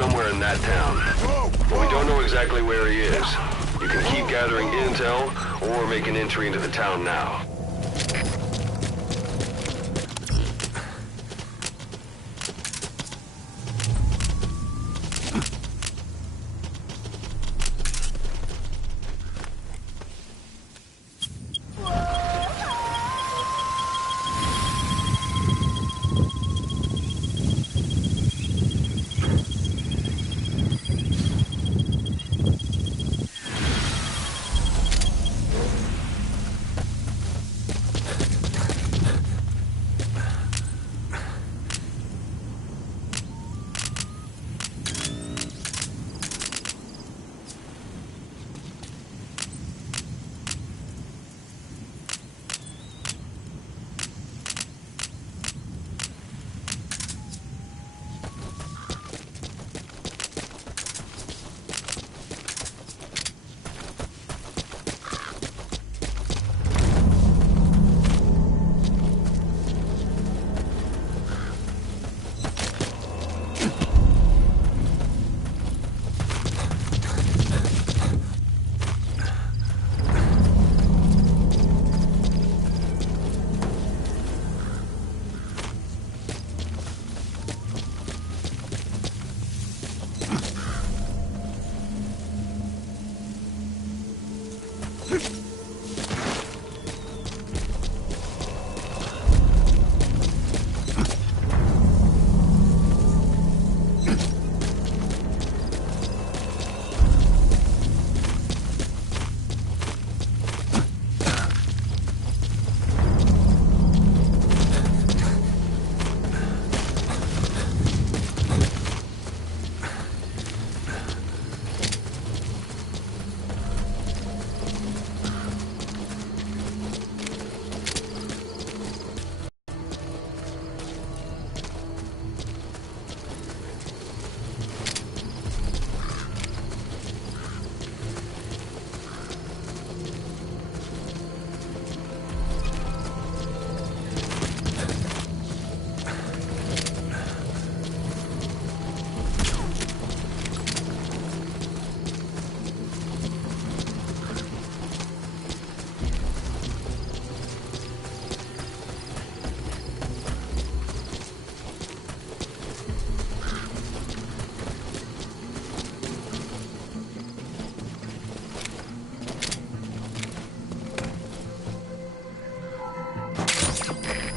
somewhere in that town. But we don't know exactly where he is. You can keep gathering intel, or make an entry into the town now.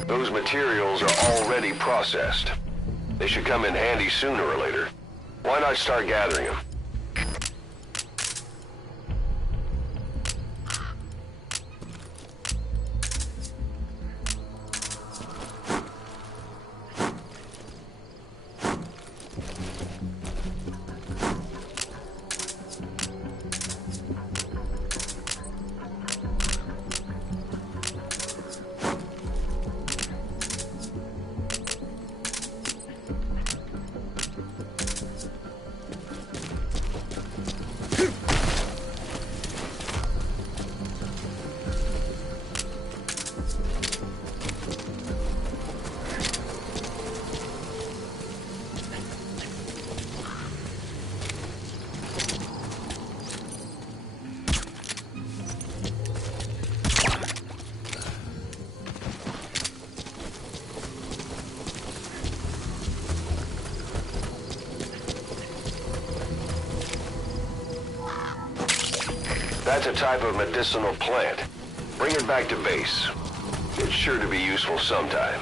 Those materials are already processed. They should come in handy sooner or later. Why not start gathering them? That's a type of medicinal plant. Bring it back to base. It's sure to be useful sometime.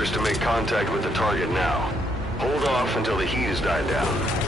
dangerous to make contact with the target now. Hold off until the heat has died down.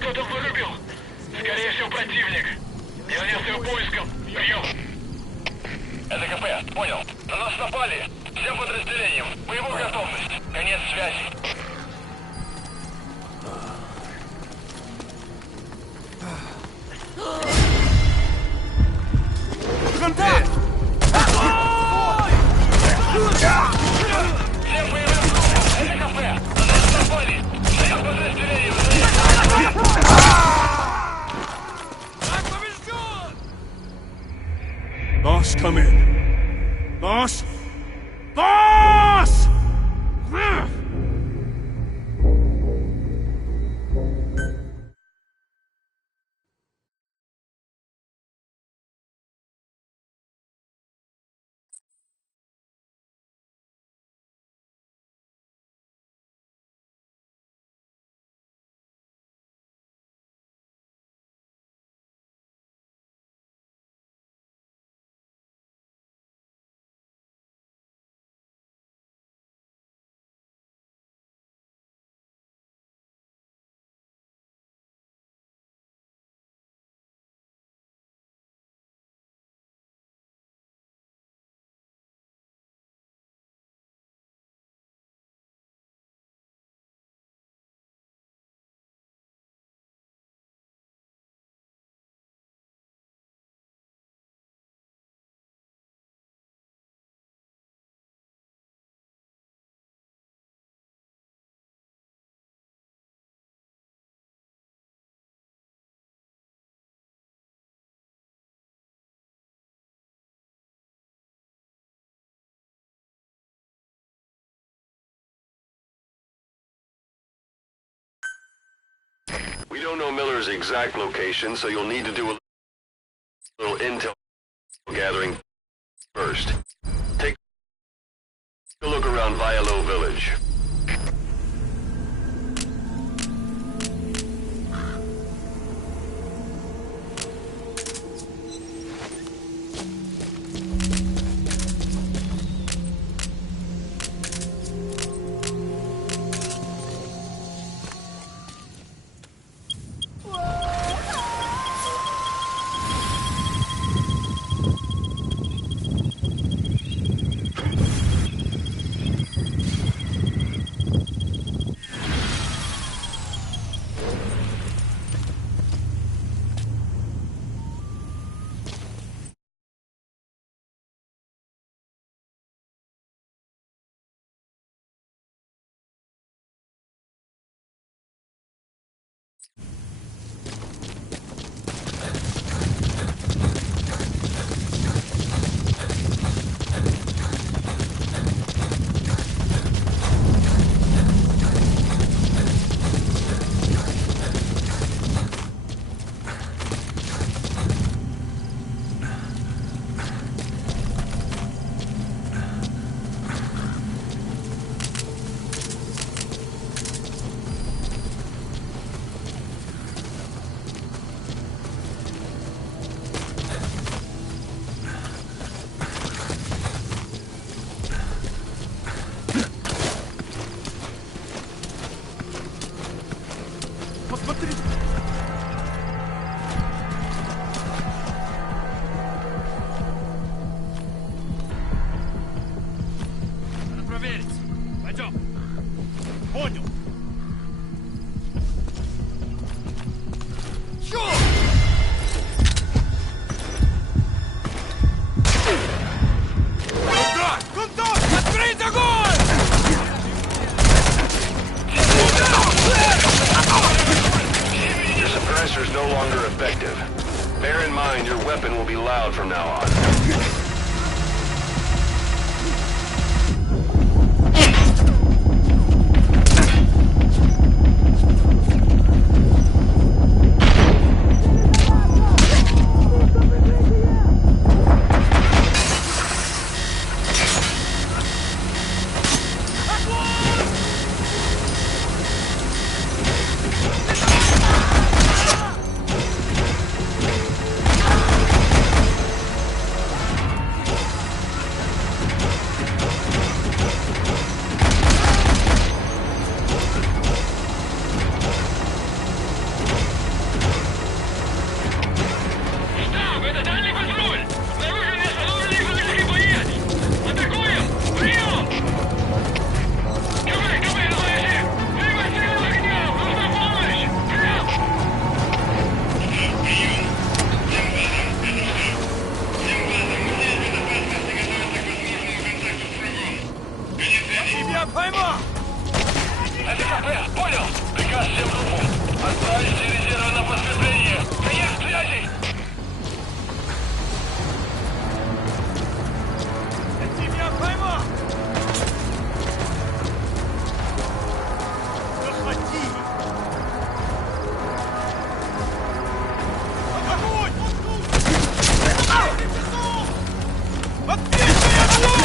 Кто-то вырубил. Скорее всего, противник. Я поиском. Прием. Это КП. Понял. На нас напали. Всем подразделениям. Боевую готовность. Конец связи. Контакт! Всем боевым группам. Это КП. На нас напали. Всем подразделениям. Boss, come in. Boss? Boss! We don't know Miller's exact location, so you'll need to do a little intel gathering first. Take a look around Vialo Village. Пойдем. Понял. Your suppressor is no longer effective. Bear in mind, your weapon will be loud from now on. СДКП, понял. Приказ всем группам. Отправить все резервы на подкрепление. Конец связи. Тебя поймал! Захвати! Огонь! Ответный огонь!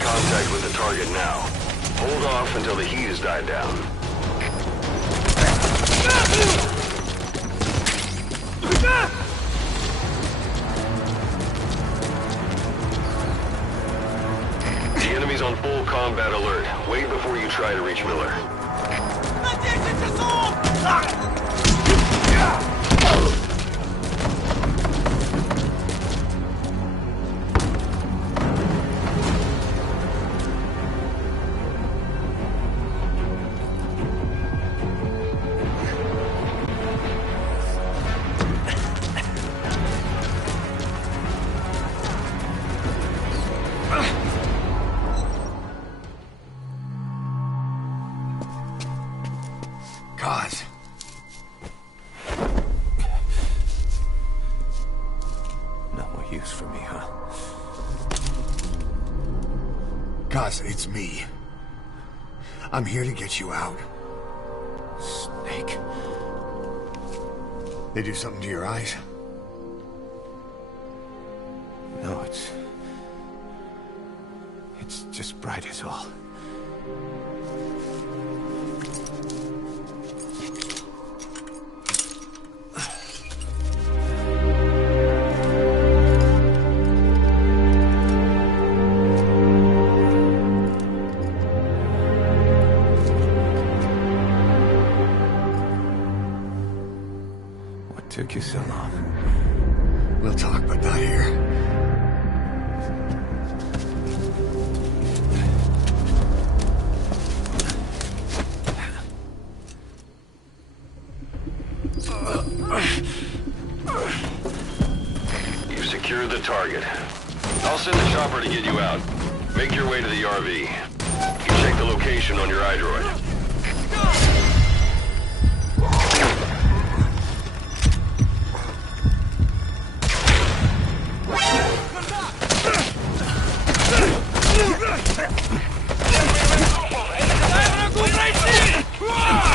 Contact with the target now. Hold off until the heat has died down. The enemy's on full combat alert. Wait before you try to reach Miller. Cause. No more use for me, huh? Cause, it's me. I'm here to get you out. Snake. They do something to your eyes? No, it's just bright as all. What took you so long? We'll talk, but not here. You've secured the target. I'll send a chopper to get you out. Make your way to the RV. You check the location on your iDroid. Дай врагу пройти!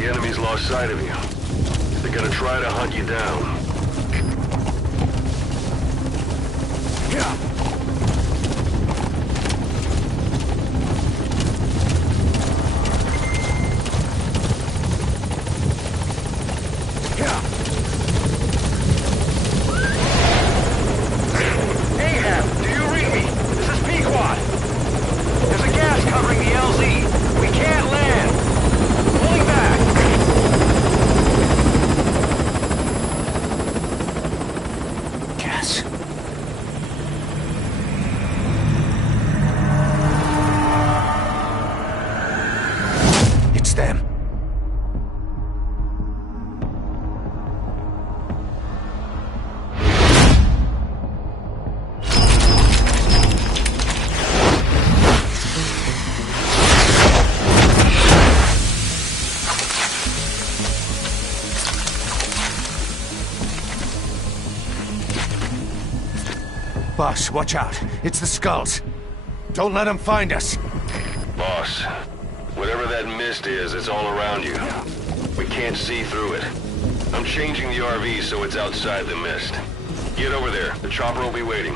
The enemy's lost sight of you. They're gonna try to hunt you down. Boss, watch out. It's the skulls. Don't let them find us. Boss, whatever that mist is, it's all around you. We can't see through it. I'm changing the RV so it's outside the mist. Get over there. The chopper will be waiting.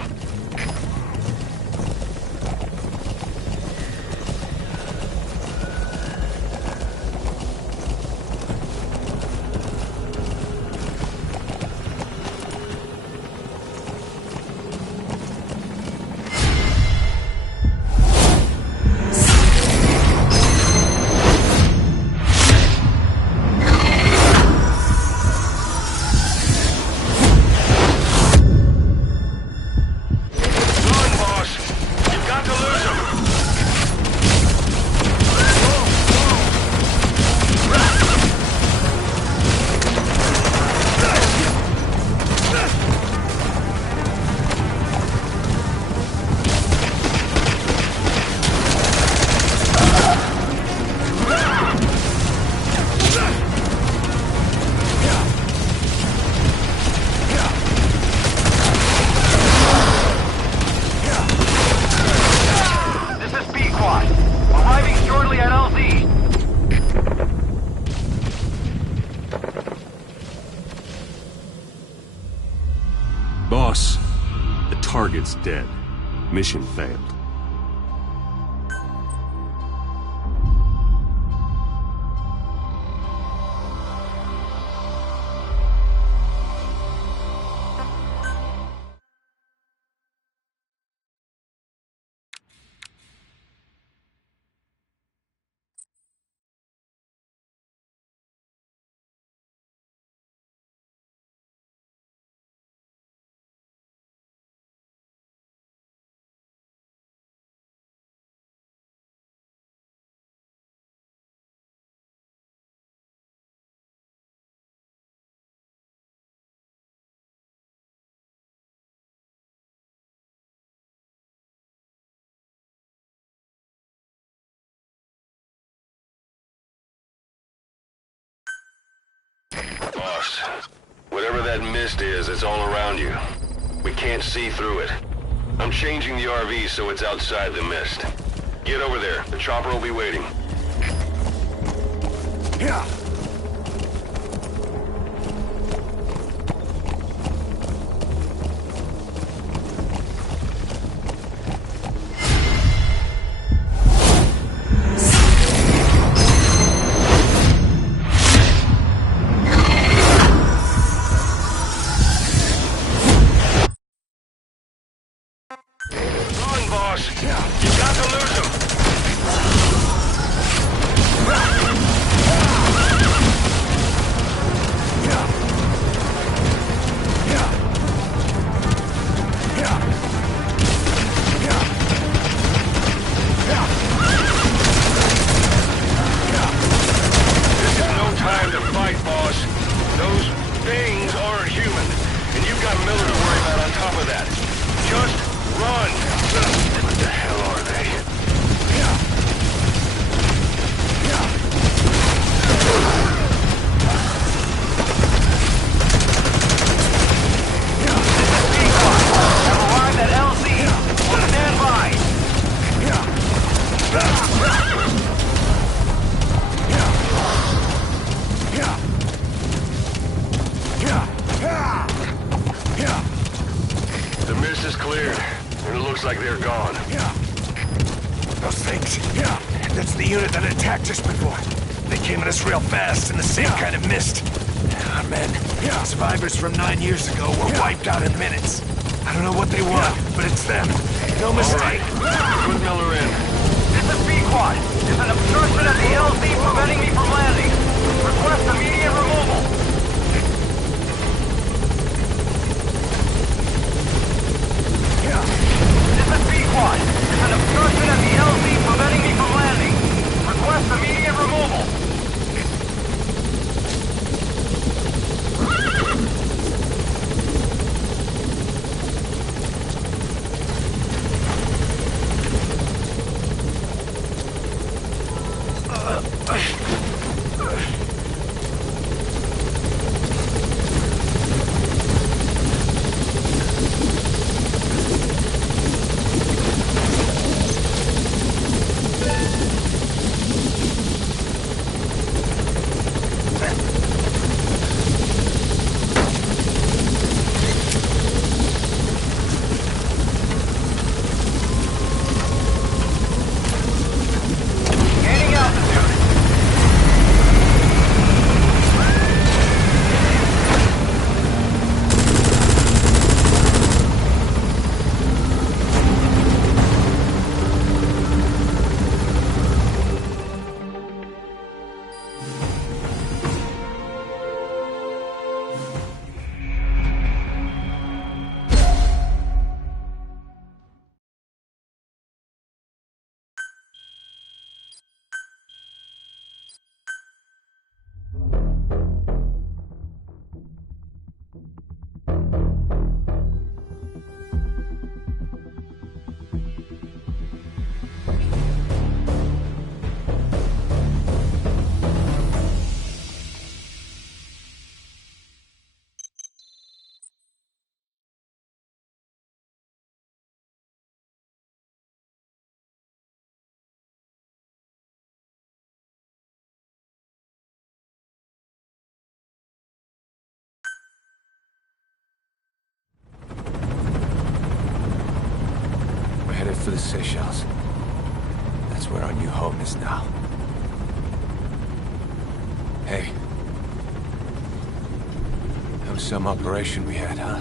Boss, the target's dead. Mission failed. Boss, whatever that mist is, it's all around you. We can't see through it. I'm changing the RV so it's outside the mist. Get over there. The chopper will be waiting. Yeah. Run, boss! You've got to lose him! That's the unit that attacked us before. They came at us real fast in the same kind of mist. Our men, survivors from 9 years ago, were wiped out in minutes. I don't know what they want, but it's them. No mistake. Put Miller in. This is B-Quad. There's an obstruction at the LZ preventing me from landing. Request immediate removal. This is B-Quad. There's an obstruction at the LZ preventing me from landing. Request immediate removal. Gaining altitude. We're headed for the Seychelles. That's where our new home is now. Hey. That was some operation we had, huh?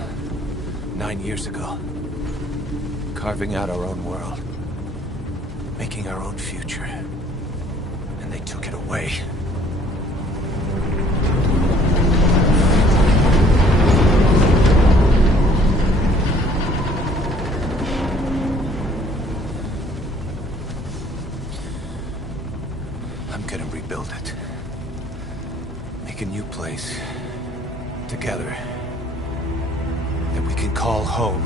9 years ago. Carving out our own world. Making our own future. And they took it away. I'm gonna rebuild it. Make a new place. Together. That we can call home.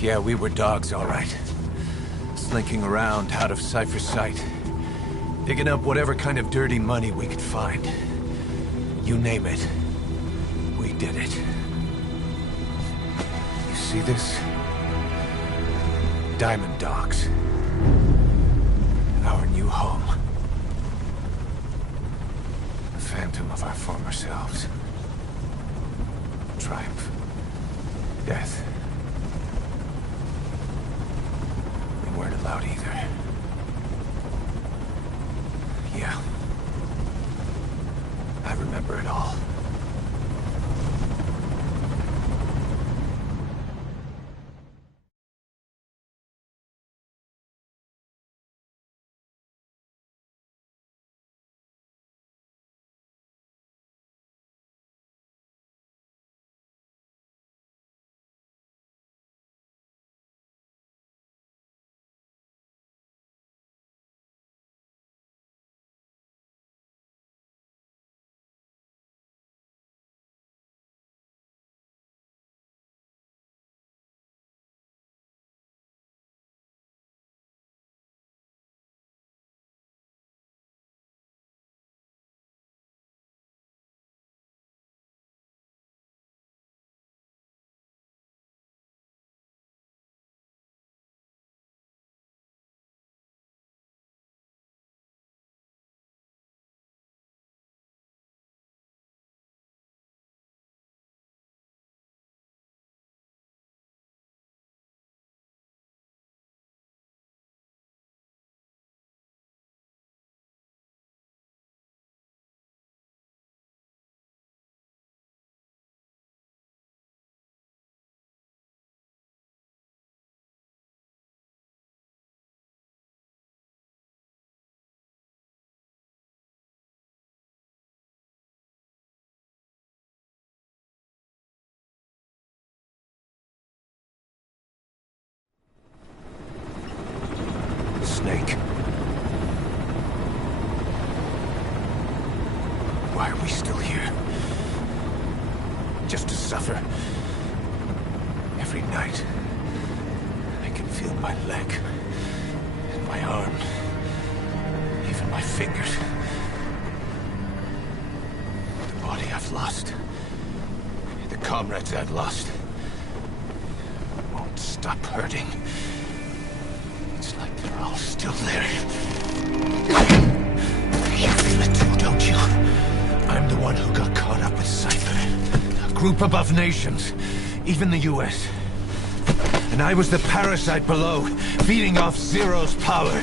Yeah, we were dogs, all right. Slinking around out of Cypher's sight. Digging up whatever kind of dirty money we could find. You name it. We did it. You see this? Diamond Dogs. Our new home. The phantom of our former selves. Triumph. Death. We weren't allowed either. Yeah. I remember it all. every night. I can feel my leg, and my arm, even my fingers. The body I've lost, the comrades I've lost, won't stop hurting. It's like they're all still there. You feel it too, don't you? I'm the one who got caught up with Cypher. A group above nations, even the US. And I was the parasite below, feeding off Zero's power.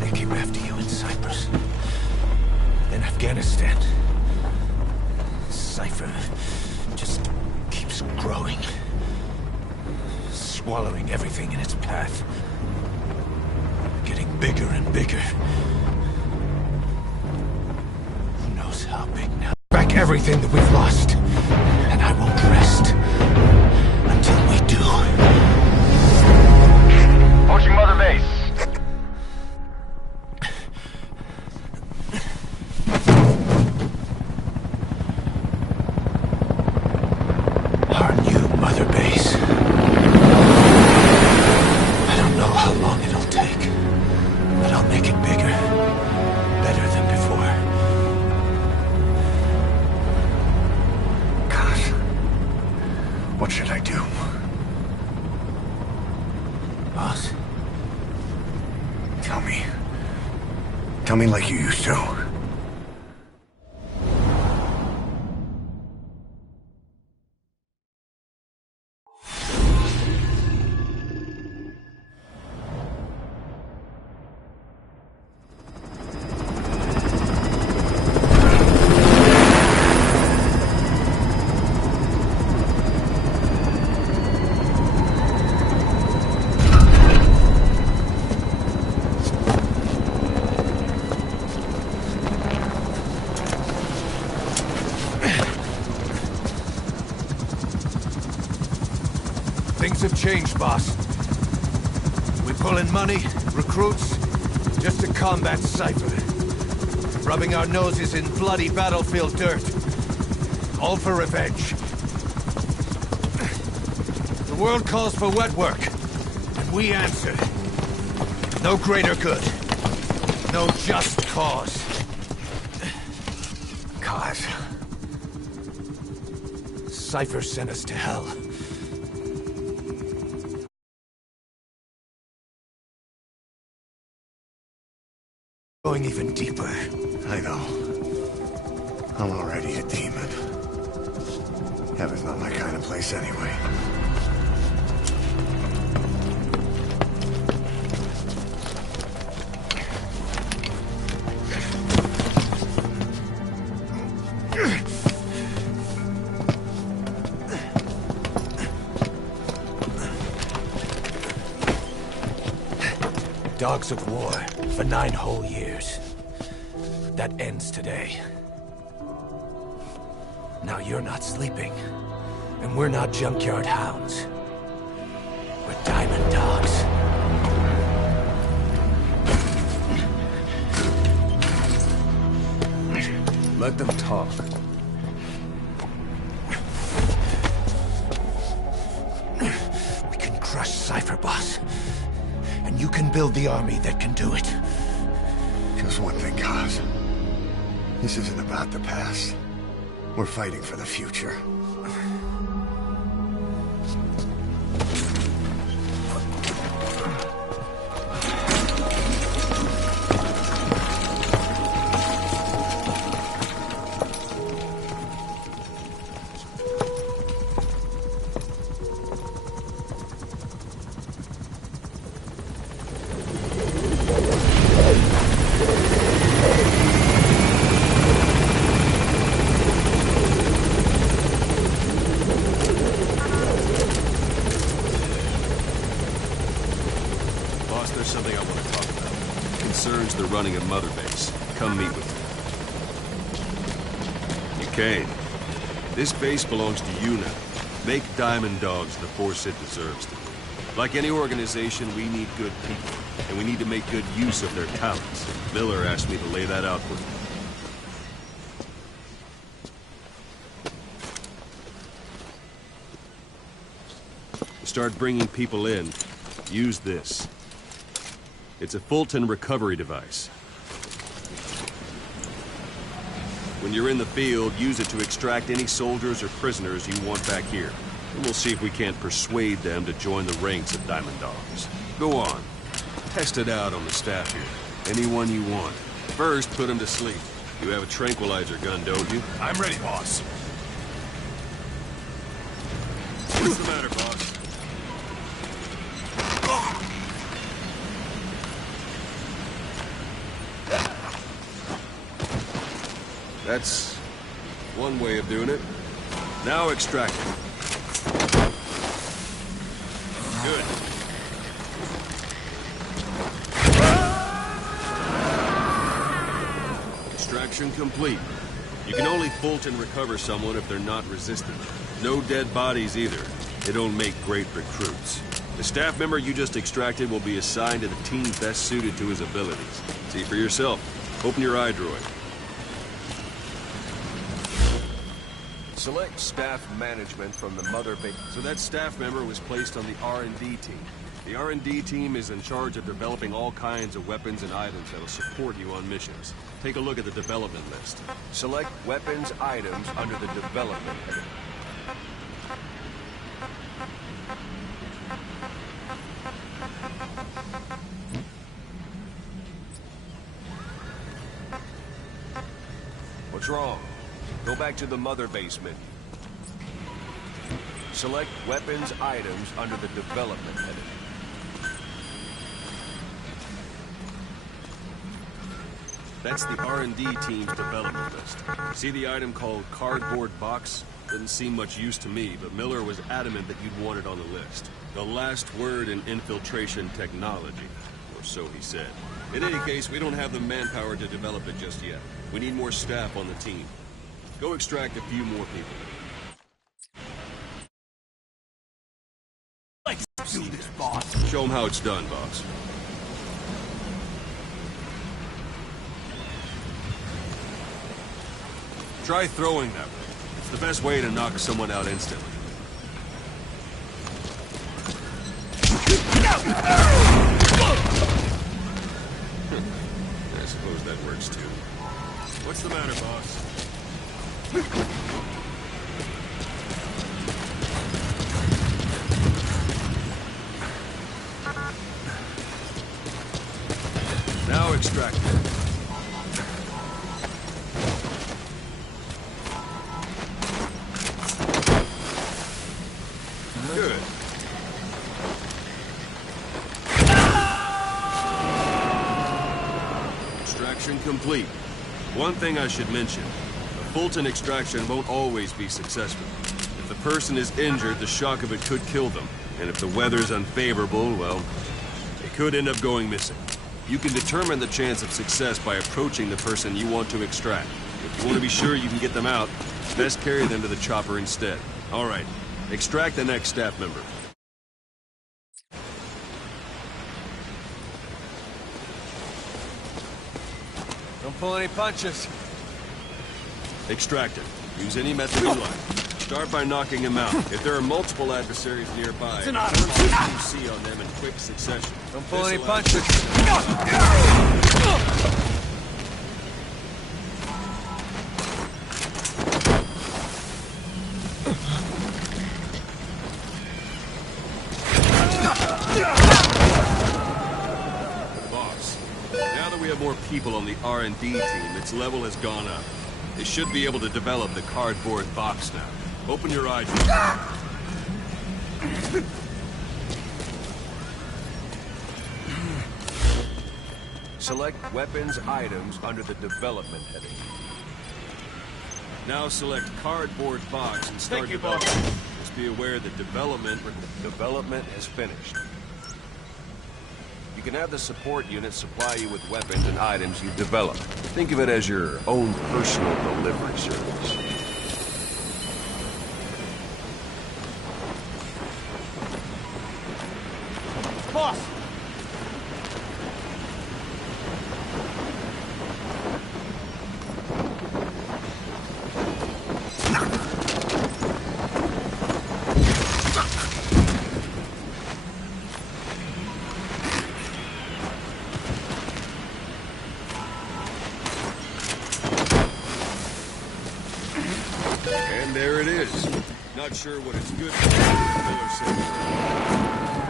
They came after you in Cyprus. Then Afghanistan. Cypher just keeps growing. Swallowing everything in its path. Getting bigger and bigger. Who knows how big now? Back everything that we've lost. And I won't rest until we do. Approaching Mother Base. Our new Mother Base. I don't know how long it'll take, but I'll make it bigger. Better than before. Gosh. What should I do? Boss? Tell me. Tell me like you used to. Things have changed, boss. We pull in money, recruits, just to combat Cypher. Rubbing our noses in bloody battlefield dirt. All for revenge. The world calls for wet work, and we answer. No greater good. No just cause. Cause. Cypher sent us to hell. Going even deeper. I know. I'm already a demon. Heaven's not my kind of place anyway. Dogs of war for 9 whole years. That ends today. Now you're not sleeping, and we're not junkyard hounds. We're diamond dogs. Let them talk. We can crush Cypher, boss. And you can build the army that can do it. Just one thing, Kaz. This isn't about the past. We're fighting for the future. There's something I want to talk about. Concerns the running of Mother Base. Come meet with me. You came. This base belongs to you now. Make Diamond Dogs the force it deserves to be. Like any organization, we need good people. and we need to make good use of their talents. Miller asked me to lay that out for you. To start bringing people in, use this. It's a Fulton recovery device. When you're in the field, use it to extract any soldiers or prisoners you want back here. And we'll see if we can't persuade them to join the ranks of Diamond Dogs. Go on. Test it out on the staff here. Anyone you want. First, put them to sleep. You have a tranquilizer gun, don't you? I'm ready, boss. What's the matter, boss? That's one way of doing it. Now extract it. Good. Extraction complete. You can only Fulton recover someone if they're not resistant. No dead bodies either. They don't make great recruits. The staff member you just extracted will be assigned to the team best suited to his abilities. See for yourself. Open your eye droid. Select staff management from the mother base. So that staff member was placed on the R&D team. The R&D team is in charge of developing all kinds of weapons and items that will support you on missions. Take a look at the development list. Select weapons items under the development heading. What's wrong? Go back to the mother base menu. Select weapons items under the development heading. That's the R&D team's development list. See the item called cardboard box? Didn't seem much use to me, but Miller was adamant that you'd want it on the list. The last word in infiltration technology, or so he said. In any case, we don't have the manpower to develop it just yet. We need more staff on the team. Go extract a few more people. Let's do this, boss. Show them how it's done, boss. Try throwing that way. It's the best way to knock someone out instantly. I suppose that works too. What's the matter, boss? Now extract it. Good. Extraction complete. One thing I should mention. A Fulton extraction won't always be successful. If the person is injured, the shock of it could kill them. And if the weather's unfavorable, well, they could end up going missing. You can determine the chance of success by approaching the person you want to extract. If you want to be sure you can get them out, best carry them to the chopper instead. All right, extract the next staff member. Don't pull any punches. Extract it. Use any method you like. Start by knocking him out. If there are multiple adversaries nearby, turn all you see on them in quick succession. Don't pull This any allows- punches. Boss, now that we have more people on the R&D team, its level has gone up. They should be able to develop the cardboard box now. Open your eyes. Select weapons items under the development heading. Now select cardboard box and start development. Just be aware that development is finished. You can have the support unit supply you with weapons and items you develop. Think of it as your own personal delivery service. Boss! there it is. Not sure what it's good for. Miller said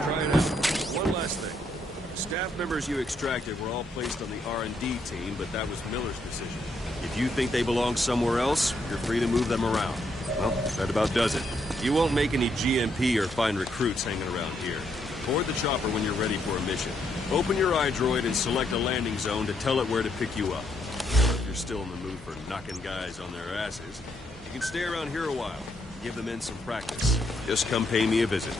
try it out. One last thing. Staff members you extracted were all placed on the R&D team, but that was Miller's decision. If you think they belong somewhere else, you're free to move them around. Well, that about does it. You won't make any GMP or find recruits hanging around here. Board the chopper when you're ready for a mission. Open your iDroid and select a landing zone to tell it where to pick you up. Or if you're still in the mood for knocking guys on their asses, you can stay around here a while. Give the men some practice. Just come pay me a visit.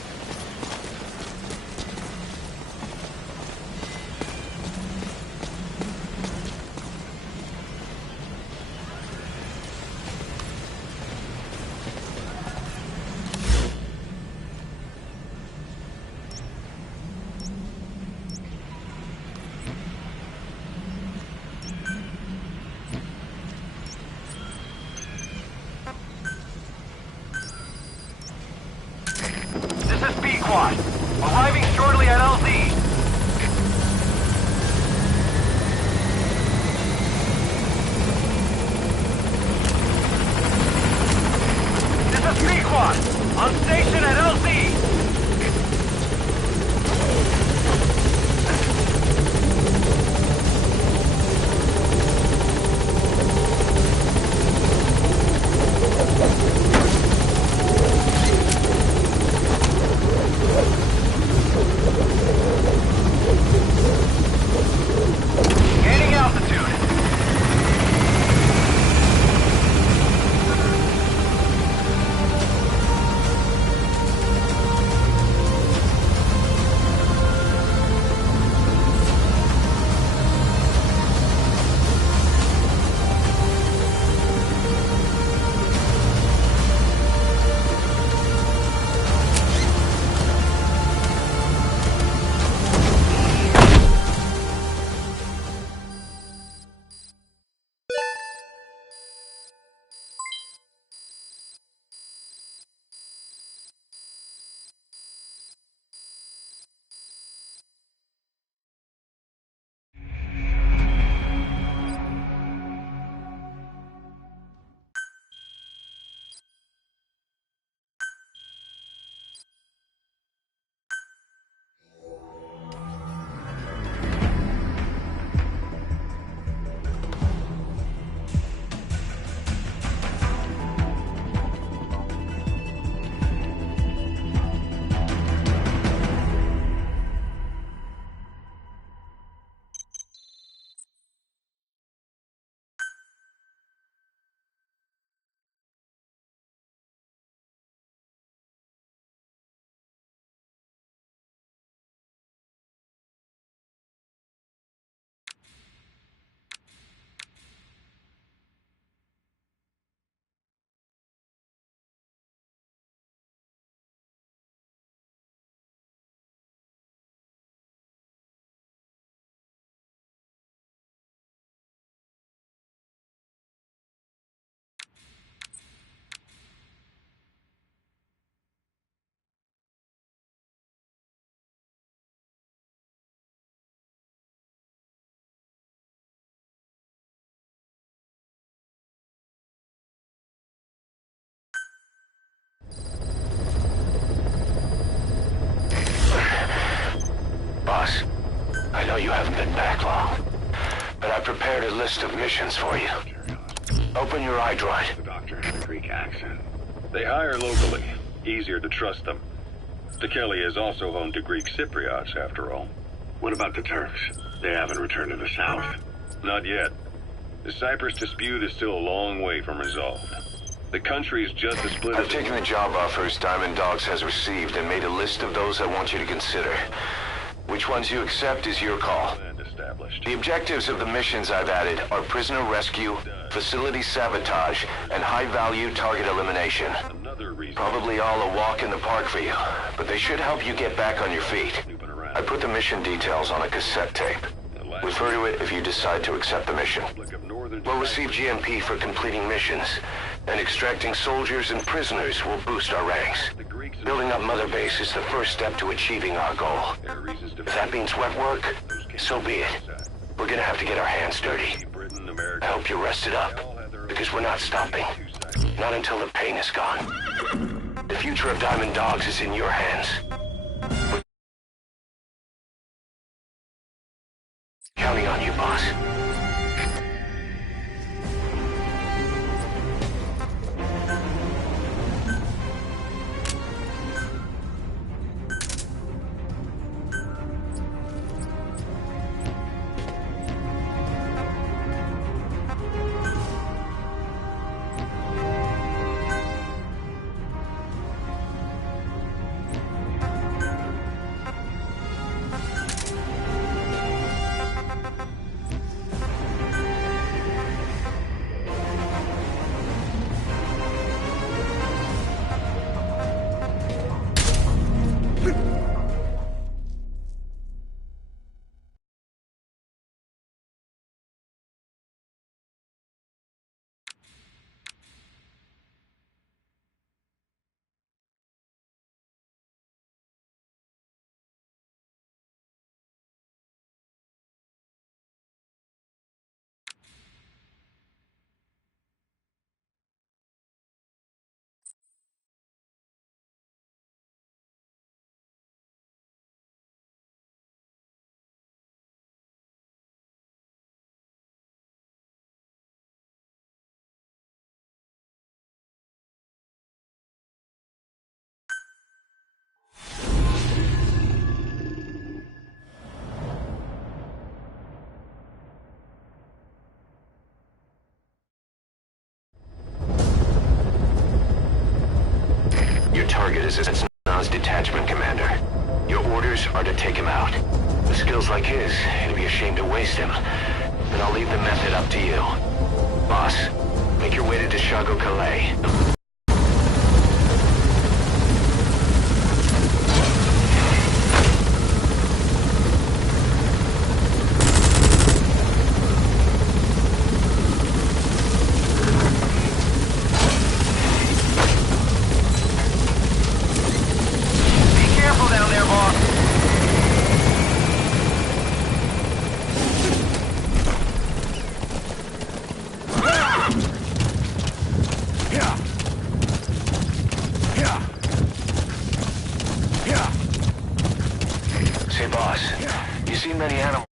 Arriving shortly at LZ. This is Pequod, on station at LZ. Gaining altitude. Boss, I know you haven't been back long, but I prepared a list of missions for you. Open your iDroid. The doctor has a Greek accent. They hire locally. Easier to trust them. Tekeli is also home to Greek Cypriots, after all. What about the Turks? They haven't returned to the south. Not yet. The Cyprus dispute is still a long way from resolved. The country is just as split I've as... taken the job offers Diamond Dogs has received and made a list of those I want you to consider. Which ones you accept is your call. Land established. The objectives of the missions I've added are prisoner rescue, facility sabotage, and high-value target elimination. Another reason... Probably all a walk in the park for you, but they should help you get back on your feet. snooping around. I put the mission details on a cassette tape. Refer to it if you decide to accept the mission. We'll receive GMP for completing missions, and extracting soldiers and prisoners will boost our ranks. Building up Mother Base is the first step to achieving our goal. If that means wet work, so be it. We're gonna have to get our hands dirty. I hope you're rested up, because we're not stopping. Not until the pain is gone. The future of Diamond Dogs is in your hands. We're counting on you, boss. Your target is SNA's detachment commander. Your orders are to take him out. With skills like his, it'd be a shame to waste him. But I'll leave the method up to you. Boss, make your way to Deshago Calais. Say, boss, you seen many animals?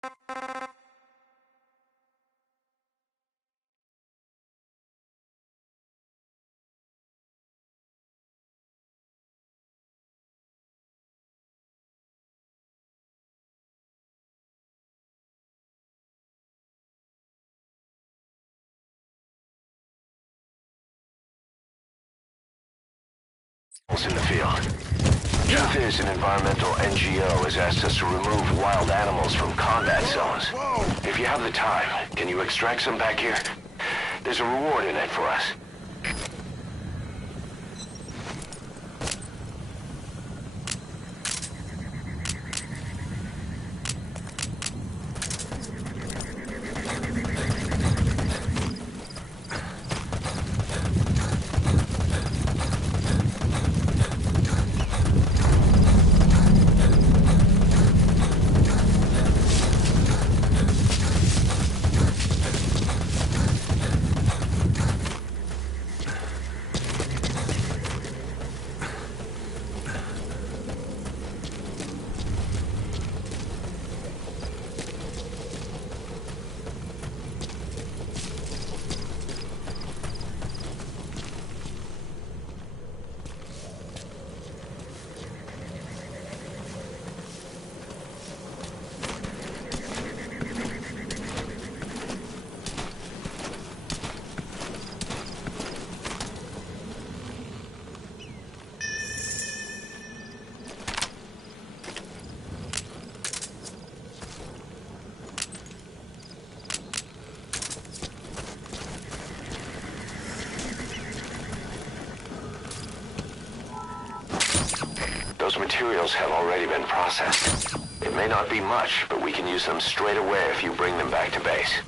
In the field. Truth is, an environmental NGO has asked us to remove wild animals from combat zones. If you have the time, can you extract some back here? There's a reward in it for us. Those materials have already been processed. It may not be much, but we can use them straight away if you bring them back to base.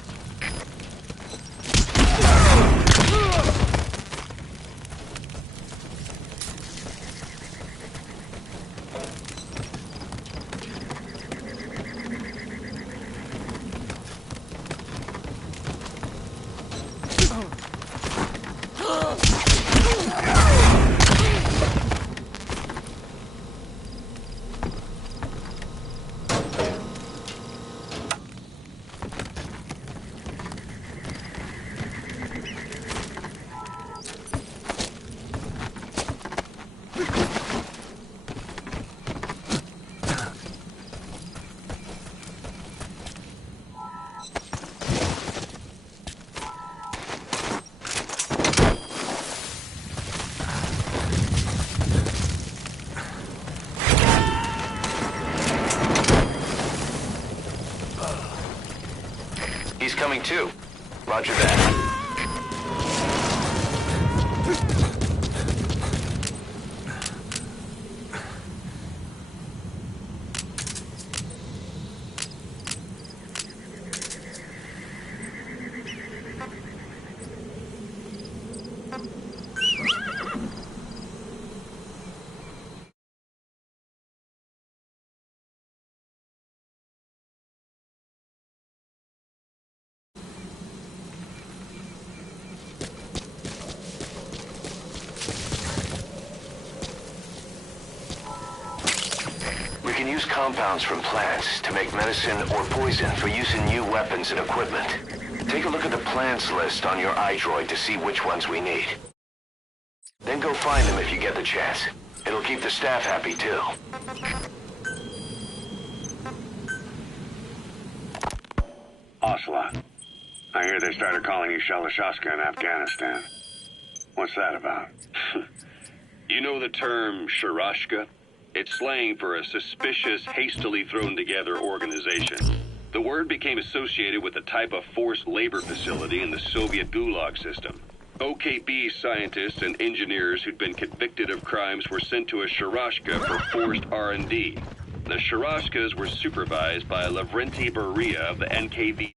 2. Roger that. We can use compounds from plants to make medicine or poison for use in new weapons and equipment. Take a look at the plants list on your iDroid to see which ones we need. Then go find them if you get the chance. It'll keep the staff happy too. Osla, I hear they started calling you Shalashaska in Afghanistan. What's that about? You know the term Sharashka? It's slang for a suspicious, hastily thrown together organization. The word became associated with a type of forced labor facility in the Soviet Gulag system. OKB scientists and engineers who'd been convicted of crimes were sent to a Sharashka for forced R&D. The Sharashkas were supervised by Lavrenti Beria of the NKV.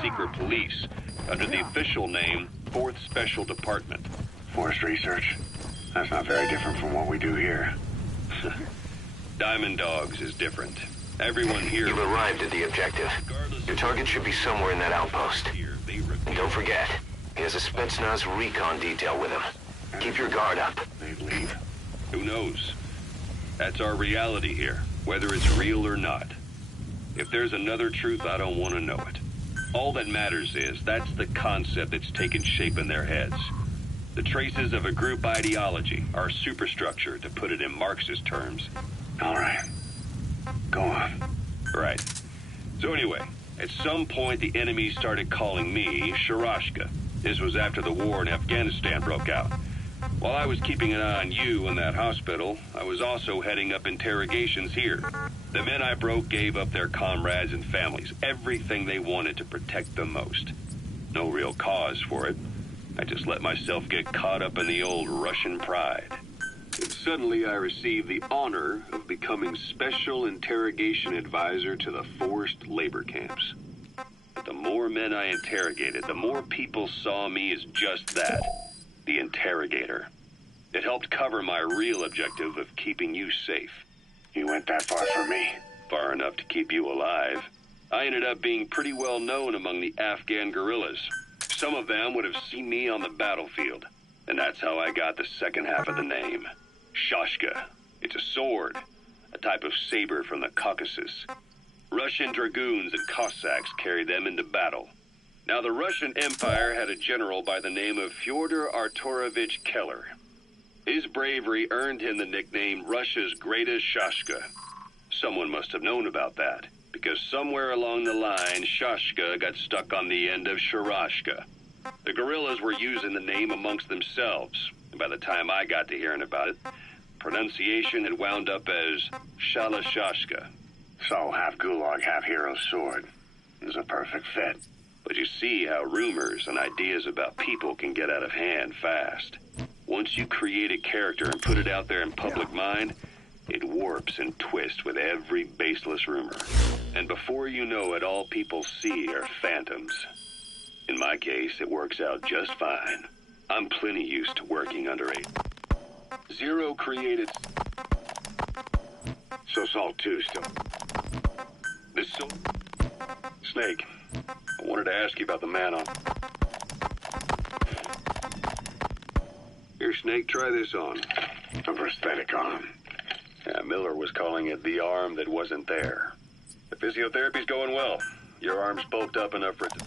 Secret police under the official name 4th Special Department. Forced research? That's not very different from what we do here. Diamond Dogs is different. Everyone here... You've arrived at the objective. Your target should be somewhere in that outpost. And don't forget, he has a Spetsnaz recon detail with him. Keep your guard up. They'd leave. Who knows? That's our reality here, whether it's real or not. If there's another truth, I don't want to know it. All that matters is that's the concept that's taken shape in their heads. The traces of a group ideology, our superstructure, to put it in Marxist terms. All right. Go on. Right. So anyway, at some point the enemy started calling me Sharashka. This was after the war in Afghanistan broke out. While I was keeping an eye on you in that hospital, I was also heading up interrogations here. The men I broke gave up their comrades and families, everything they wanted to protect them most. No real cause for it. I just let myself get caught up in the old Russian pride. And suddenly I received the honor of becoming Special Interrogation Advisor to the forced labor camps. But the more men I interrogated, the more people saw me as just that, the interrogator. It helped cover my real objective of keeping you safe. You went that far for me? Far enough to keep you alive. I ended up being pretty well known among the Afghan guerrillas. Some of them would have seen me on the battlefield, and that's how I got the second half of the name. Shashka. It's a sword, a type of saber from the Caucasus. Russian dragoons and Cossacks carried them into battle. Now, the Russian Empire had a general by the name of Fyodor Arturovich Keller. His bravery earned him the nickname Russia's Greatest Shashka. Someone must have known about that, because somewhere along the line, Shashka got stuck on the end of Sharashka. The guerrillas were using the name amongst themselves, and by the time I got to hearing about it, pronunciation had wound up as Shalashashka. So, half Gulag, half Hero Sword. Is a perfect fit. But you see how rumors and ideas about people can get out of hand fast. Once you create a character and put it out there in public mind, it warps and twists with every baseless rumor. And before you know it, all people see are phantoms. In my case, it works out just fine. I'm plenty used to working under a Zero created... So Salt 2 still... This so... Snake, I wanted to ask you about the man on... Here, Snake, try this on. A prosthetic arm. Yeah, Miller was calling it the arm that wasn't there. The physiotherapy's going well. Your arm's bulked up enough for it to...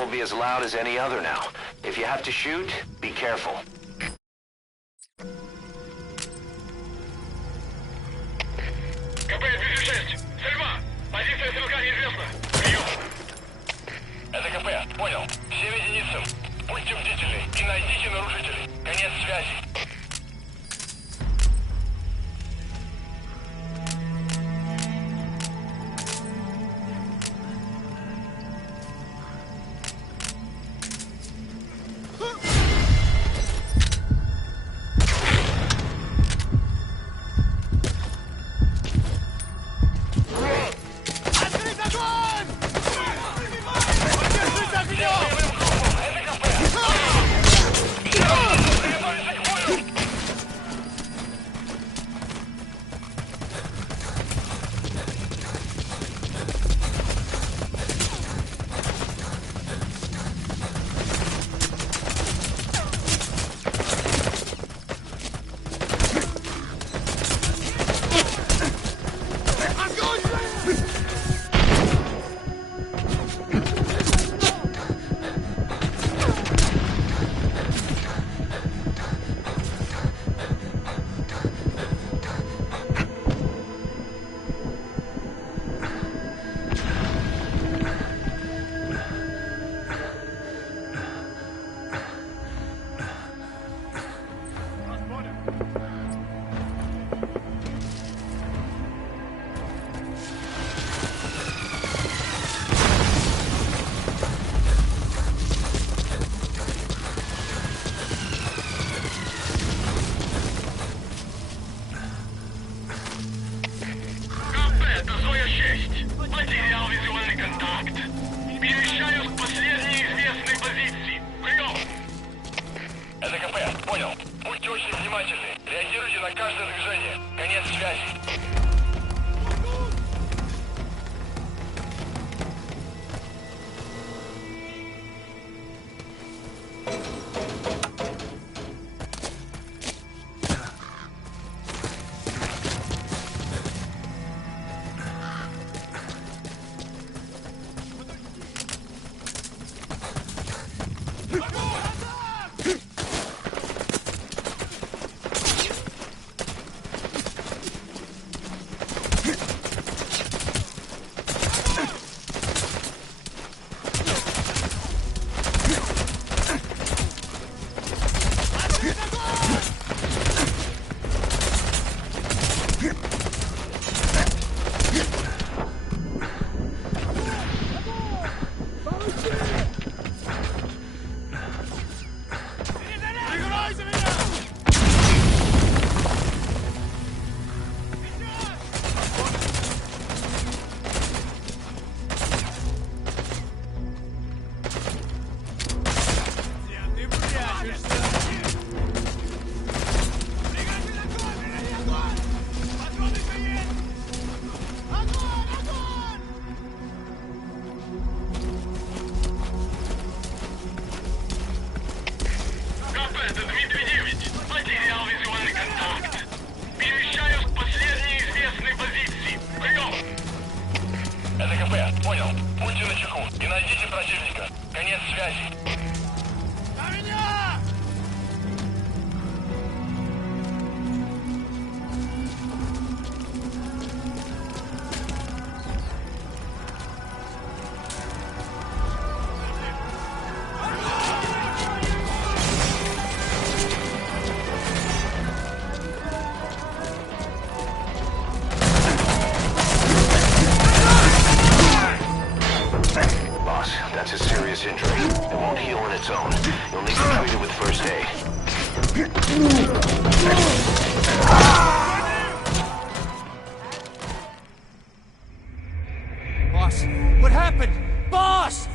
Will be as loud as any other now. If you have to shoot, be careful. КП-206. Сальва! Позиция стрелка неизвестна. Прием. Это КП. Понял. Всем единицам. Будьте бдительны и найдите нарушителей. Конец связи. Видите противника? Конец связи. That's a serious injury. It won't heal on its own. You'll need to treat it with first aid. Boss, what happened? Boss!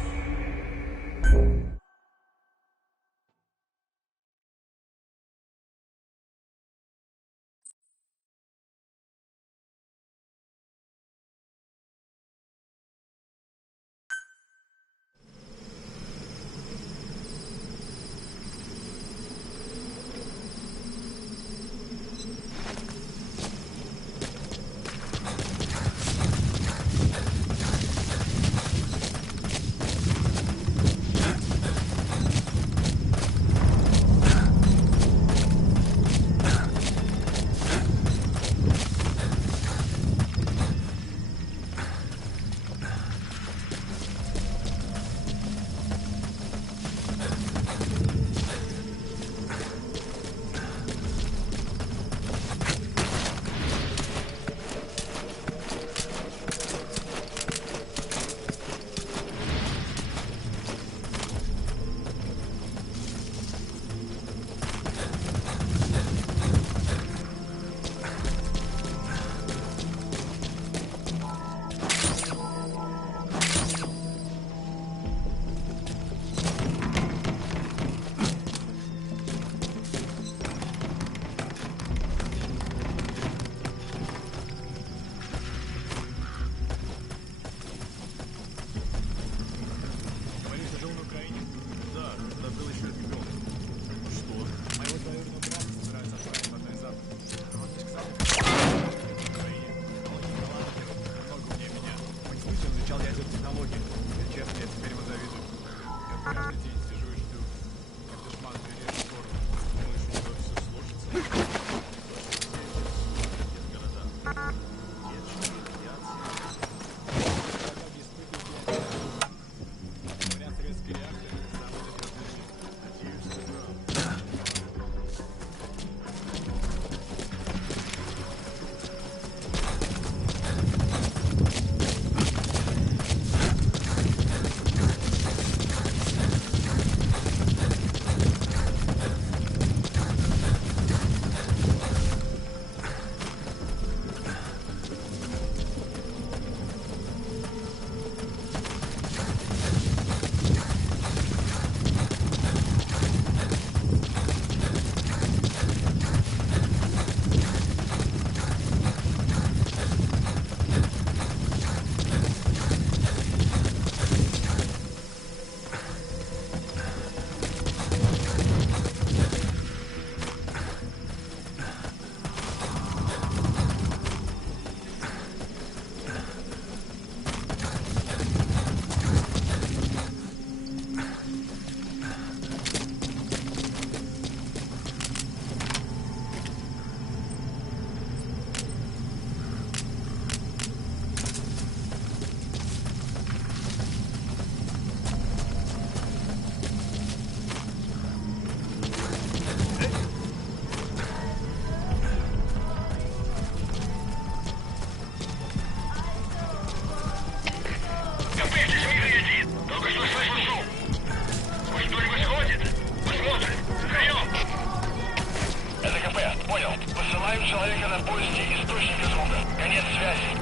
человека на поиске источника звука. Конец связи.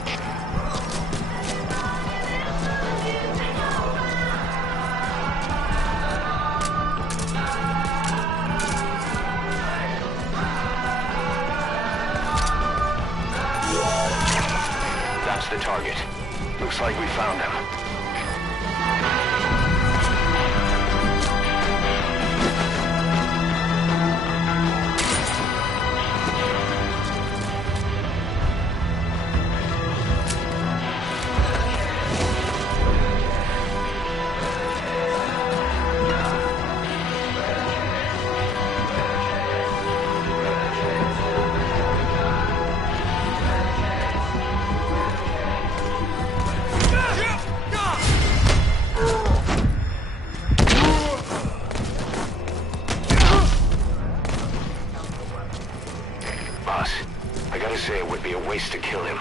That's the target. Looks like we found him. be a waste to kill him.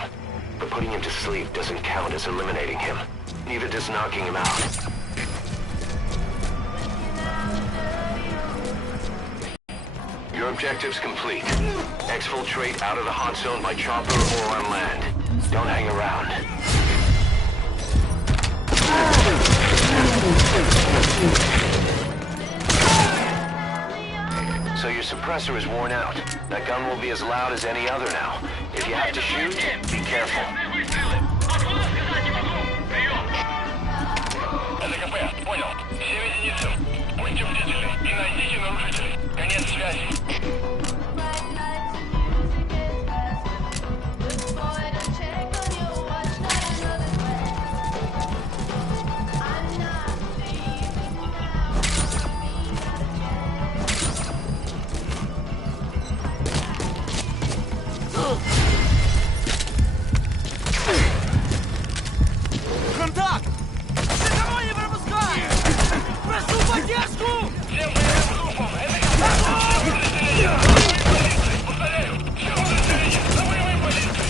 But putting him to sleep doesn't count as eliminating him. Neither does knocking him out. Your objective's complete. Exfiltrate out of the hot zone by chopper or on land. Don't hang around. So your suppressor is worn out. That gun will be as loud as any other now. If you have to shoot, be careful. СДКП, понял. 7 единиц. Будьте бдительны и найдите нарушителей. Конец связи. Контакт! Никого не пропускай! Прошу поддержку! Всем боевым группам! СДКП! Повторяю! Все подразделения на боевые позиции!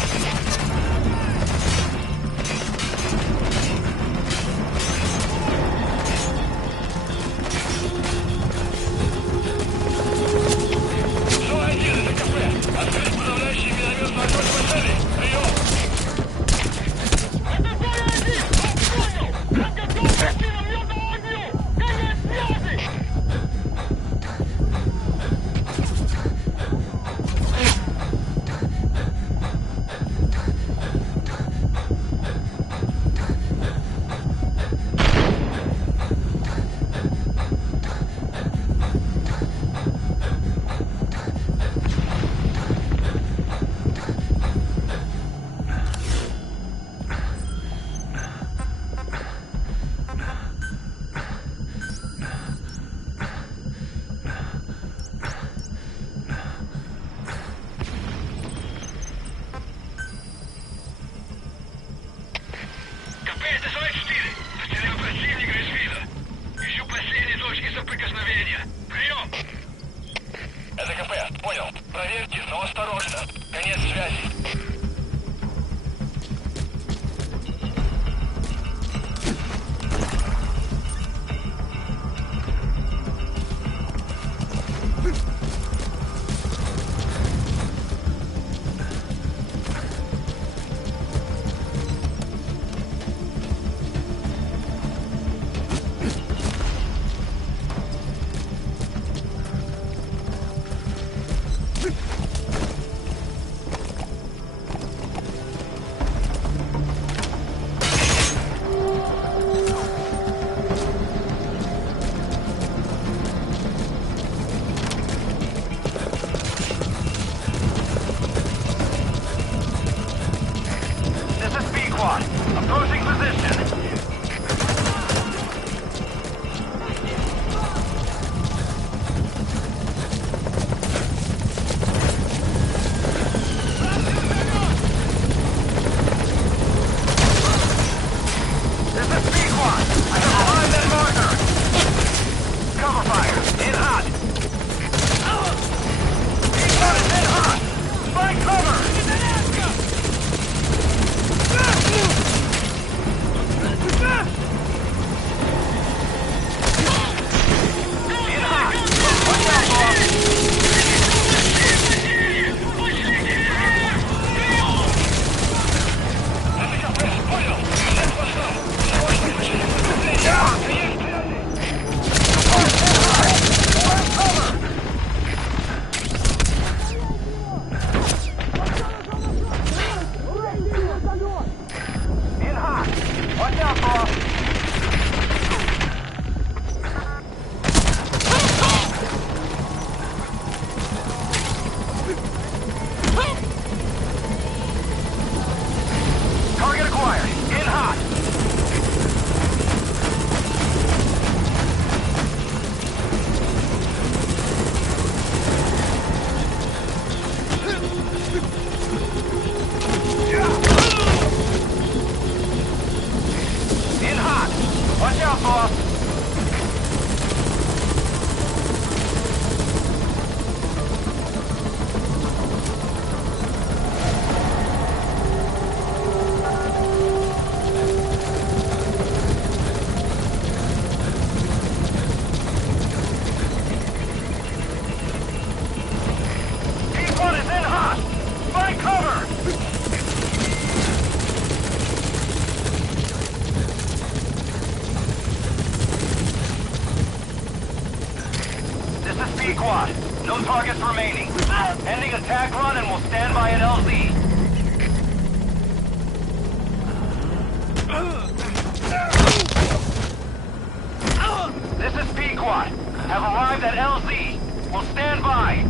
СО-1 СДКП! Открыть подавляющий минометный огонь по цели! Прием! СДКП, понял. Проверьте, но осторожно. Конец связи. Approaching position. This is P-Quad. I have arrived at marker. Cover fire. In hot. P-Quad is in hot. Find cover. Squad. No targets remaining. Ending attack run and we'll stand by at LZ. This is P-Quad. Have arrived at LZ. We'll stand by.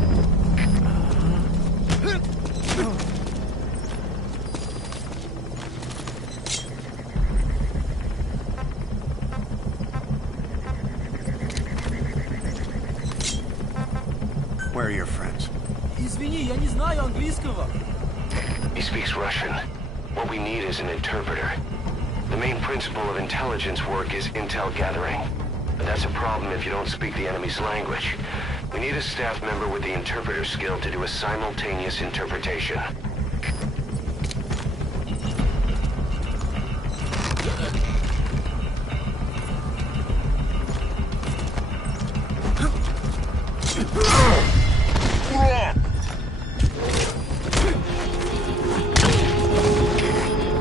Where are your friends? Извини, я не знаю английского. He speaks Russian. What we need is an interpreter. The main principle of intelligence work is intel gathering. But that's a problem if you don't speak the enemy's language. We need a staff member with the interpreter skill to do a simultaneous interpretation.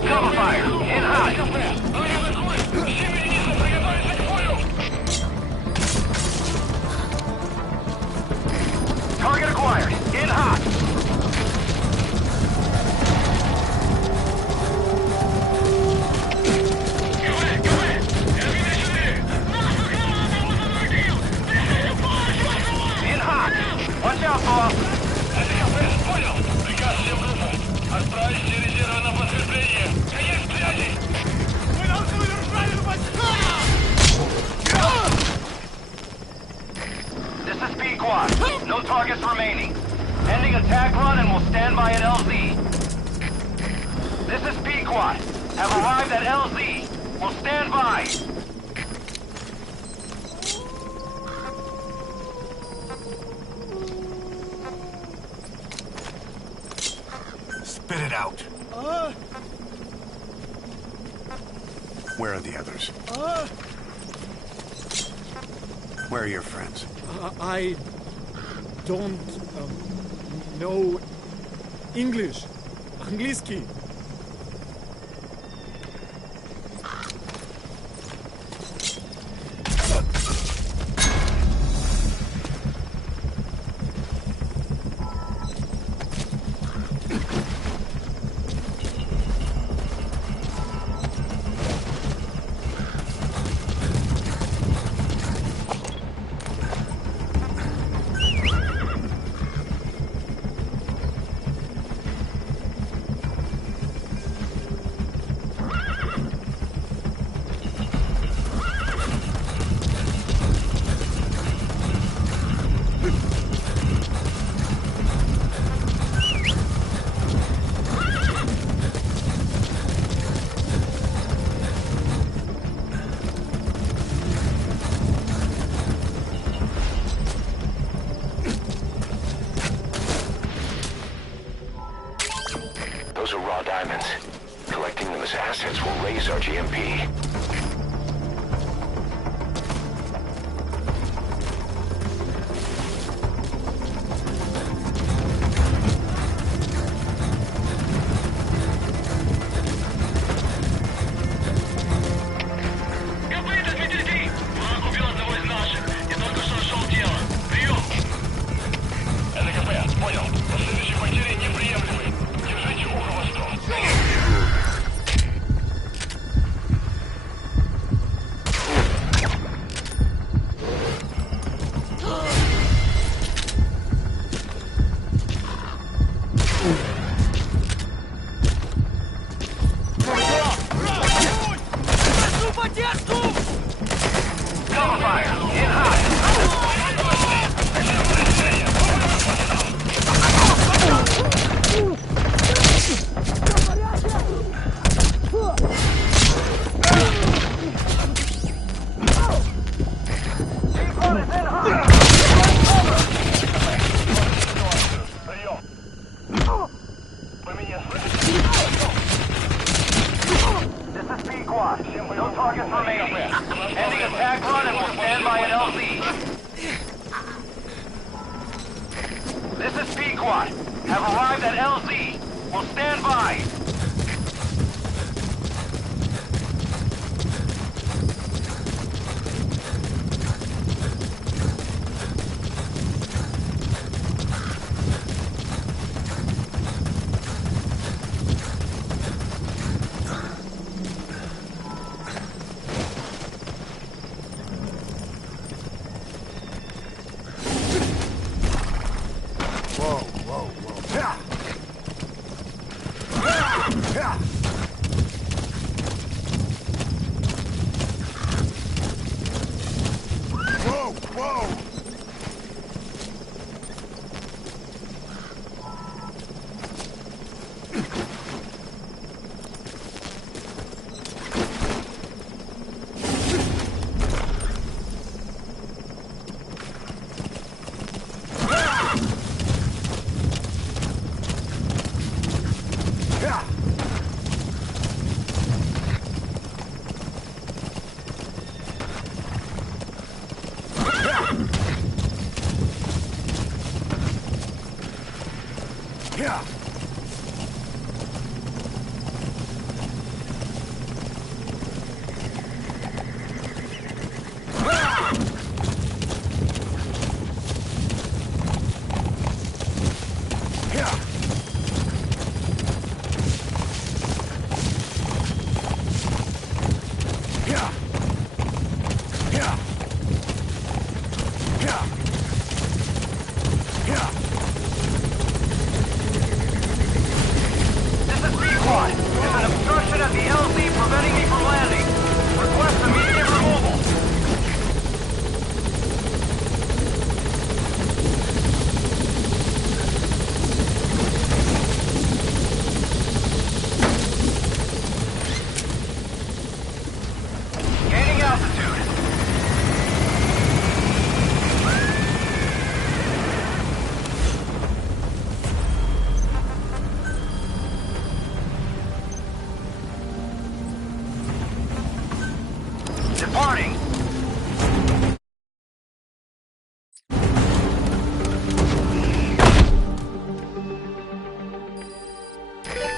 Cover fire. In hot. Target acquired. In hot. In hot. Watch out, boss. Понял. Приказ всем группам. Отправить все резервы на подкрепление. Конец связи. Мы должны держать This is P-Quad. No targets remaining. Ending attack run and we'll stand by at LZ. This is P-Quad. Have arrived at LZ. We'll stand by. Spit it out. Where are the others? Where are your friends? I don't know English. Английский. Those are raw diamonds. Collecting them as assets will raise our GMP. Габарит отметили. Враг убил одного из наших. И только что нашел тело. Прием. Это КП. Понял. Последующие потери неприемлемы. Держите ухо востро. Прошу поддержку! Cover fire. In hot. Прием. Вы меня слышите? This is P-Quad. No targets remaining. Ending attack run and we'll stand by at LZ. This is P-Quad. Have arrived at LZ. We'll stand by. Whoa, whoa! Yeah. Departing.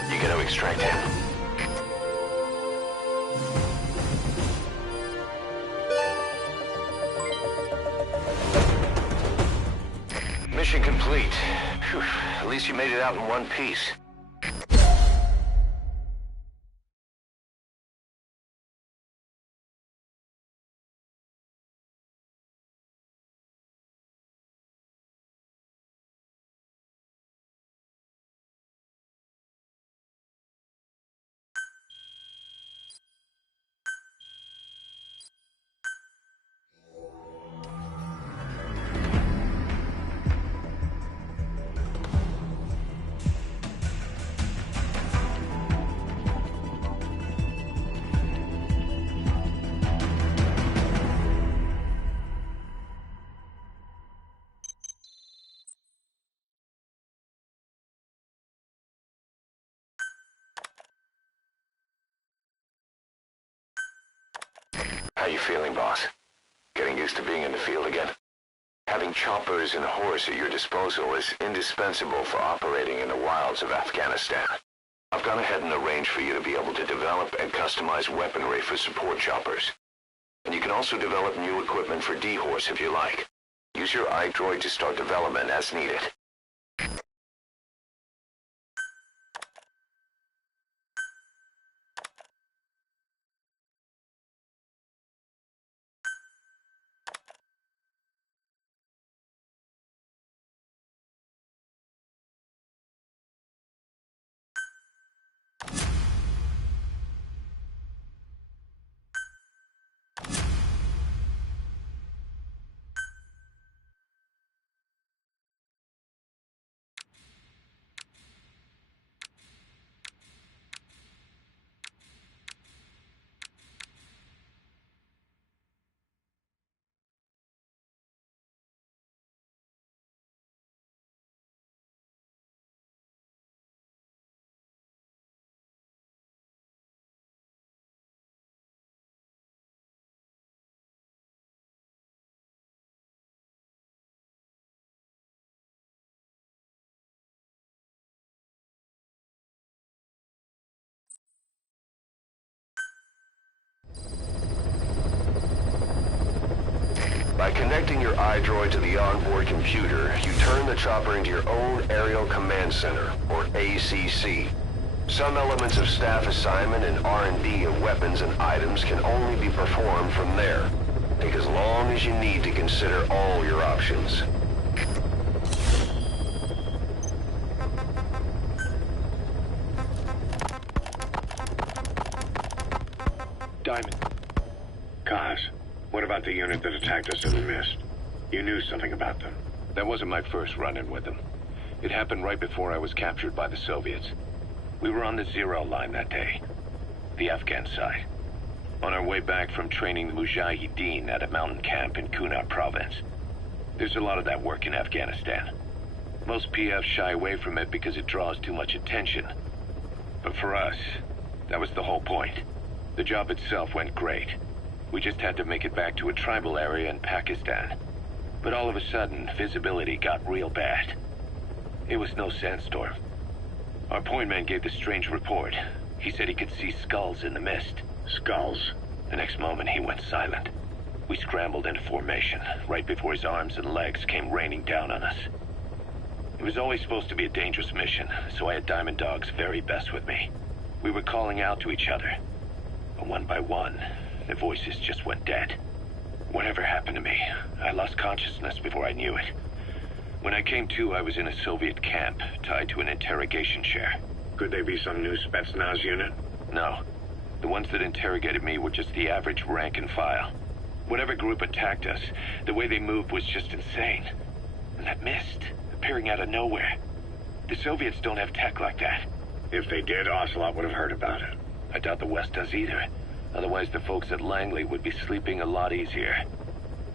You gotta extract him. Mission complete. Phew. At least you made it out in one piece. How you feeling, boss? Getting used to being in the field again? Having choppers and horse at your disposal is indispensable for operating in the wilds of Afghanistan. I've gone ahead and arranged for you to be able to develop and customize weaponry for support choppers. And you can also develop new equipment for D-Horse if you like. Use your iDroid to start development as needed. By connecting your iDroid to the onboard computer, you turn the chopper into your own Aerial Command Center, or ACC. Some elements of staff assignment and R&D of weapons and items can only be performed from there. Take as long as you need to consider all your options. Diamond. Kaz, what about the unit that attacked us in the mist? You knew something about them. That wasn't my first run-in with them. It happened right before I was captured by the Soviets. We were on the Zero line that day, the Afghan side. On our way back from training the Mujahideen at a mountain camp in Kunar province. There's a lot of that work in Afghanistan. Most PFs shy away from it because it draws too much attention. But for us, that was the whole point. The job itself went great. We just had to make it back to a tribal area in Pakistan. But all of a sudden, visibility got real bad. It was no sandstorm. Our point man gave this strange report. He said he could see skulls in the mist. Skulls? The next moment, he went silent. We scrambled into formation, right before his arms and legs came raining down on us. It was always supposed to be a dangerous mission, so I had Diamond Dog's very best with me. We were calling out to each other. But one by one, the voices just went dead. Whatever happened to me, I lost consciousness before I knew it. When I came to, I was in a Soviet camp, tied to an interrogation chair. Could they be some new Spetsnaz unit? No. The ones that interrogated me were just the average rank and file. Whatever group attacked us, the way they moved was just insane. And that mist, appearing out of nowhere. The Soviets don't have tech like that. If they did, Ocelot would have heard about it. I doubt the West does either. Otherwise, the folks at Langley would be sleeping a lot easier.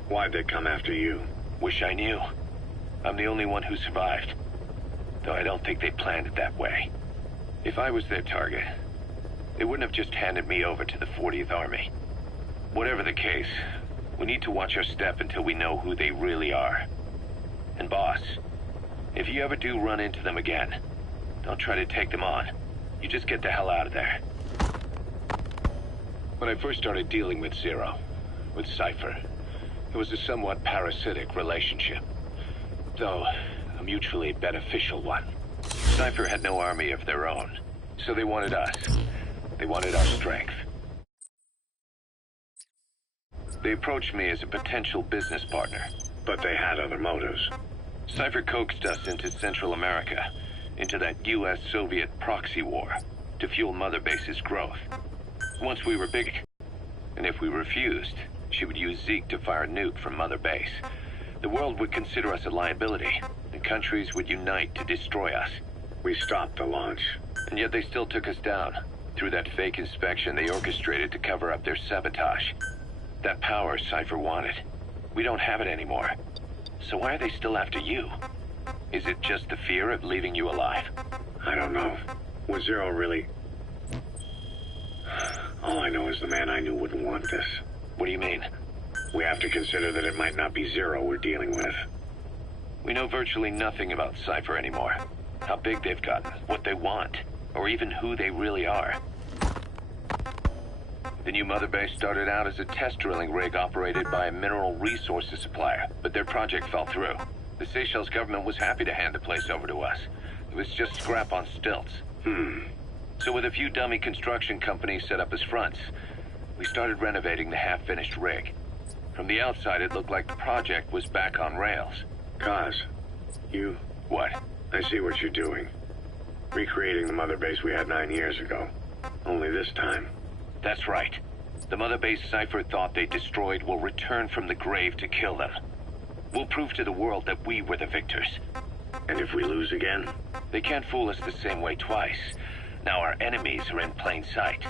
Why'd they come after you? Wish I knew. I'm the only one who survived. Though I don't think they planned it that way. If I was their target, they wouldn't have just handed me over to the 40th Army. Whatever the case, we need to watch our step until we know who they really are. And boss, if you ever do run into them again, don't try to take them on. You just get the hell out of there. When I first started dealing with Zero, with Cypher, it was a somewhat parasitic relationship. Though, a mutually beneficial one. Cypher had no army of their own, so they wanted us. They wanted our strength. They approached me as a potential business partner. But they had other motives. Cypher coaxed us into Central America, into that US-Soviet proxy war, to fuel Mother Base's growth. Once we were big, and if we refused, she would use Zeke to fire a nuke from Mother Base. The world would consider us a liability, and countries would unite to destroy us. We stopped the launch. And yet they still took us down, through that fake inspection they orchestrated to cover up their sabotage. That power Cypher wanted. We don't have it anymore. So why are they still after you? Is it just the fear of leaving you alive? I don't know. Was Zero really... All I know is the man I knew wouldn't want this. What do you mean? We have to consider that it might not be Zero we're dealing with. We know virtually nothing about Cypher anymore. How big they've gotten, what they want, or even who they really are. The new Mother Base started out as a test drilling rig operated by a mineral resources supplier, but their project fell through. The Seychelles government was happy to hand the place over to us. It was just scrap on stilts. So with a few dummy construction companies set up as fronts, we started renovating the half-finished rig. From the outside, it looked like the project was back on rails. Kaz, you... What? I see what you're doing. Recreating the Mother Base we had 9 years ago. Only this time. That's right. The Mother Base Cypher thought they destroyed will return from the grave to kill them. We'll prove to the world that we were the victors. And if we lose again? They can't fool us the same way twice. Now our enemies are in plain sight.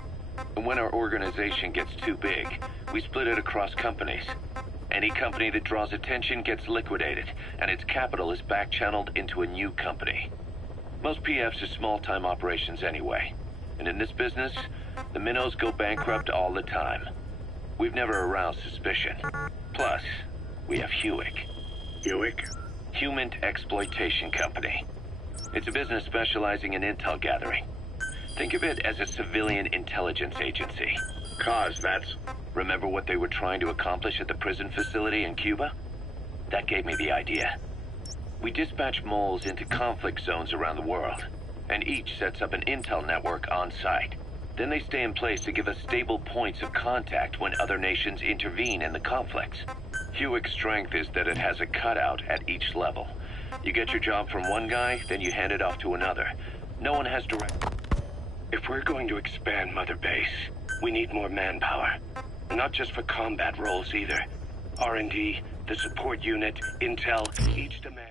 And when our organization gets too big, we split it across companies. Any company that draws attention gets liquidated, and its capital is back-channeled into a new company. Most PFs are small-time operations anyway. And in this business, the minnows go bankrupt all the time. We've never aroused suspicion. Plus, we have Hewick. Hewick? Human Exploitation Company. It's a business specializing in intel gathering. Think of it as a civilian intelligence agency. Kaz, that's... Remember what they were trying to accomplish at the prison facility in Cuba? That gave me the idea. We dispatch moles into conflict zones around the world, and each sets up an intel network on site. Then they stay in place to give us stable points of contact when other nations intervene in the conflicts. Hewick's strength is that it has a cutout at each level. You get your job from one guy, then you hand it off to another. No one has direct... If we're going to expand Mother Base, we need more manpower. Not just for combat roles either. R&D, the support unit, intel, each demands...